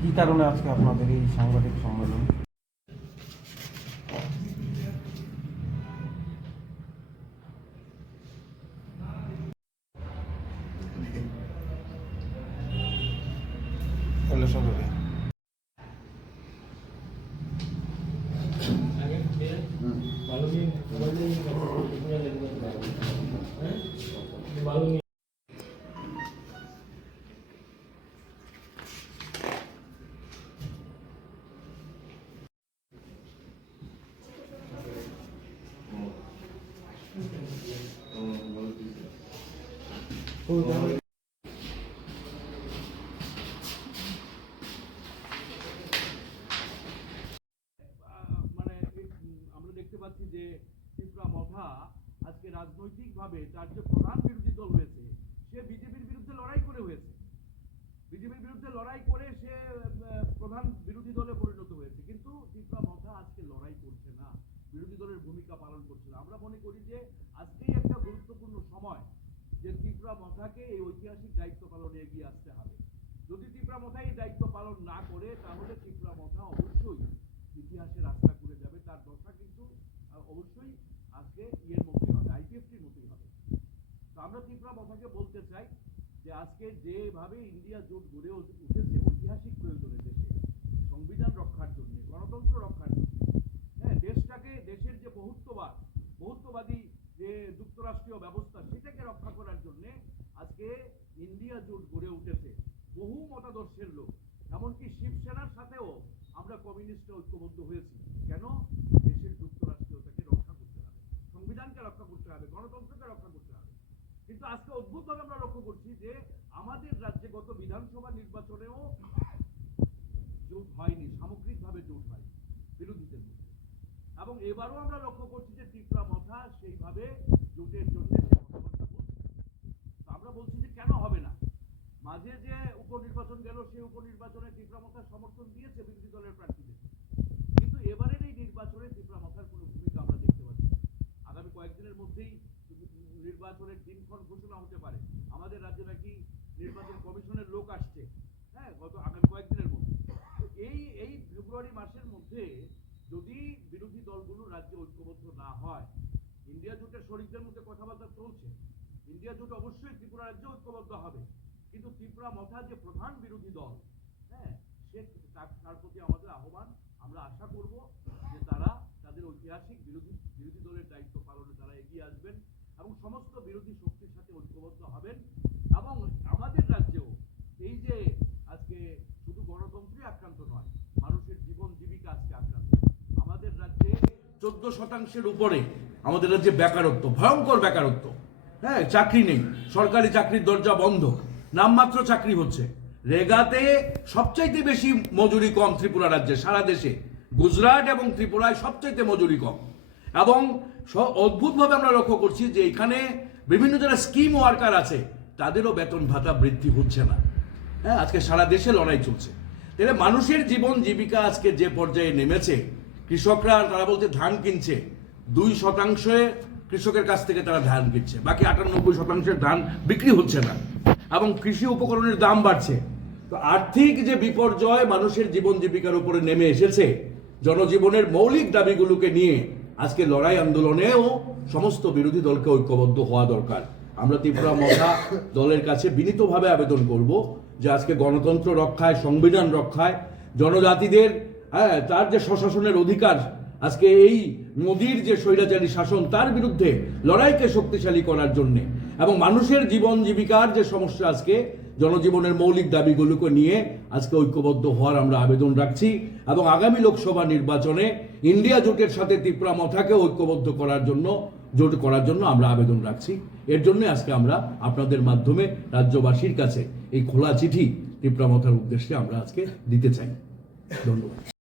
কি কারণে আজকে আপনাদের এই সাংবাদিক সম্মেলন? আমরা দেখতে পাচ্ছি যে ত্রিপুরা মথা আজকে রাজনৈতিকভাবে তার যে প্রধান বিরোধী দল হয়েছে, সে বিজেপির বিরুদ্ধে লড়াই করে হয়েছে, বিজেপির বিরুদ্ধে লড়াই করে সে প্রধান বিরোধী দলে পরিণত হয়েছে। কিন্তু ত্রিপুরা মথা আজকে লড়াই করছে না, বিরোধী দলের ভূমিকা পালন করছে না। আমরা মনে করি যে আজকেই একটা গুরুত্বপূর্ণ সময় যে ত্রিপুরা মথাকে এই ঐতিহাসিক দায়িত্ব পালনে এগিয়ে আসতে হবে। যদি ত্রিপুরা মথা এই দায়িত্ব পালন না করে, তাহলে ত্রিপুরা মথা অবশ্যই ইতিহাসে রাস্তা করে যাবে। তার দশা কিন্তু অবশ্যই আজকে ইয়ের মতোই হবে, আইপিএফটির মতোই হবে। তো আমরা ত্রিপুরা মথাকে বলতে চাই যে আজকে যেভাবে ইন্ডিয়া জোট গড়ে উঠেছে ঐতিহাসিক প্রয়োজনে, দেশে সংবিধান রক্ষার জন্য, গণতন্ত্র রক্ষার জন্য, হ্যাঁ, দেশের যে বহুত্ববাদী যে যুক্তরাষ্ট্রীয় ব্যবস্থা, সেটাকে রক্ষা করার জন্য আজকে ইন্ডিয়া জোট গড়ে উঠেছে। বহু মতাদর্শের লোক, এমনকি শিবসেনার সাথেও আমরা কমিউনিস্টরা ঐক্যবদ্ধ হয়েছি। কেন? দেশের যুক্তরাষ্ট্রীয়তাকে রক্ষা করতে হবে, সংবিধানকে রক্ষা করতে হবে, গণতন্ত্রকে রক্ষা করতে হবে। কিন্তু আজকে অদ্ভুতভাবে আমরা লক্ষ্য করছি যে আমাদের রাজ্যে গত বিধানসভা নির্বাচনেও জোট হয়নি, সামগ্রিকভাবে জোট হয়নি বিরোধীদের মধ্যে। এবং এবারও আমরা লক্ষ্য করছি যে ত্রিপুরা মথা সেইভাবে জোটের জন্য কথাবার্তা বলছে। আমরা বলছি যে কেন হবে না? মাঝে যে উপনির্বাচন গেল, সেই উপনির্বাচনে ত্রিপুরা মথার সমর্থন দিয়েছে বিরোধী দলের প্রার্থীদের, কিন্তু এবারের এই নির্বাচনে ত্রিপুরা মথার কোনো ভূমিকা আমরা দেখতে পাচ্ছি না। আগামী কয়েকদিনের মধ্যেই নির্বাচনের দিনক্ষণ ঘোষণা হতে পারে। আমাদের রাজ্যে নাকি নির্বাচন কমিশনের লোক আসছে, হ্যাঁ, গত আগামী কয়েকদিনের মধ্যে। তো এই ফেব্রুয়ারি মাসের মধ্যে যদি বিরোধী দলগুলো রাজ্যে ঐক্যবদ্ধ না হয়, ইন্ডিয়া জোটের শরিকদের মধ্যে কথাবার্তা চলছে, ইন্ডিয়া জোট অবশ্যই ত্রিপুরা রাজ্যে ঐক্যবদ্ধ হবে, কিন্তু ত্রিপুরা মথা যে প্রধান বিরোধী দল, হ্যাঁ, তার প্রতি আমাদের আহ্বান। আমরা আশা করব যে তারা তাদের ঐতিহাসিক বিরোধী দলের দায়িত্ব পালনে তারা এগিয়ে আসবেন এবং সমস্ত বিরোধী শক্তির সাথে ঐক্যবদ্ধ হবেন। এবং আমাদের রাজ্যেও এই যে আজকে শুধু গণতন্ত্রই আক্রান্ত নয়, মানুষের জীবন জীবিকা আজকে আক্রান্ত। আমাদের রাজ্যে 14% উপরে আমাদের রাজ্যে বেকারত্ব, ভয়ঙ্কর বেকারত্ব, হ্যাঁ, চাকরি নেই, সরকারি চাকরির দরজা বন্ধ, নামমাত্র চাকরি হচ্ছে। রেগাতে সবচাইতে বেশি মজুরি কম ত্রিপুরা রাজ্যে, সারা দেশে গুজরাট এবং ত্রিপুরায় সবচাইতে মজুরি কম। এবং অদ্ভুতভাবে আমরা লক্ষ্য করছি যে এখানে বিভিন্ন যারা স্কিম ওয়ার্কার আছে, তাদেরও বেতন ভাতা বৃদ্ধি হচ্ছে না। হ্যাঁ, আজকে সারা দেশে লড়াই চলছে। তাহলে মানুষের জীবন জীবিকা আজকে যে পর্যায়ে নেমেছে, কৃষকরা তারা বলতে ধান কিনছে 2% কৃষকের কাছ থেকে তারা ধান কিনছে, বাকি 98% ধান বিক্রি হচ্ছে না, এবং কৃষি উপকরণের দাম বাড়ছে। তো আর্থিক যে বিপর্যয় মানুষের জীবন জীবিকার উপরে নেমে এসেছে, জনজীবনের মৌলিক দাবিগুলোকে নিয়ে আজকে লড়াই আন্দোলনেও সমস্ত বিরোধী দলকে ঐক্যবদ্ধ হওয়া দরকার। আমরা ত্রিপুরা মথা দলের কাছে বিনীতভাবে আবেদন করব যে আজকে গণতন্ত্র রক্ষায়, সংবিধান রক্ষায়, জনজাতিদের তার যে স্বশাসনের অধিকার, আজকে এই মোদির যে স্বৈরাচারী শাসন, তার বিরুদ্ধে লড়াইকে শক্তিশালী করার জন্য, এবং মানুষের জীবন জীবিকার যে সমস্যা, আজকে জনজীবনের মৌলিক দাবিগুলোকে নিয়ে আজকে ঐক্যবদ্ধ হওয়ার আমরা আবেদন রাখছি। এবং আগামী লোকসভা নির্বাচনে ইন্ডিয়া জোটের সাথে ত্রিপুরা মথাকে ঐক্যবদ্ধ জোট করার জন্য আমরা আবেদন রাখছি। এর জন্য আজকে আমরা আপনাদের মাধ্যমে রাজ্যবাসীর কাছে এই খোলা চিঠি ত্রিপুরা মথার উদ্দেশ্যে আমরা আজকে দিতে চাই। ধন্যবাদ।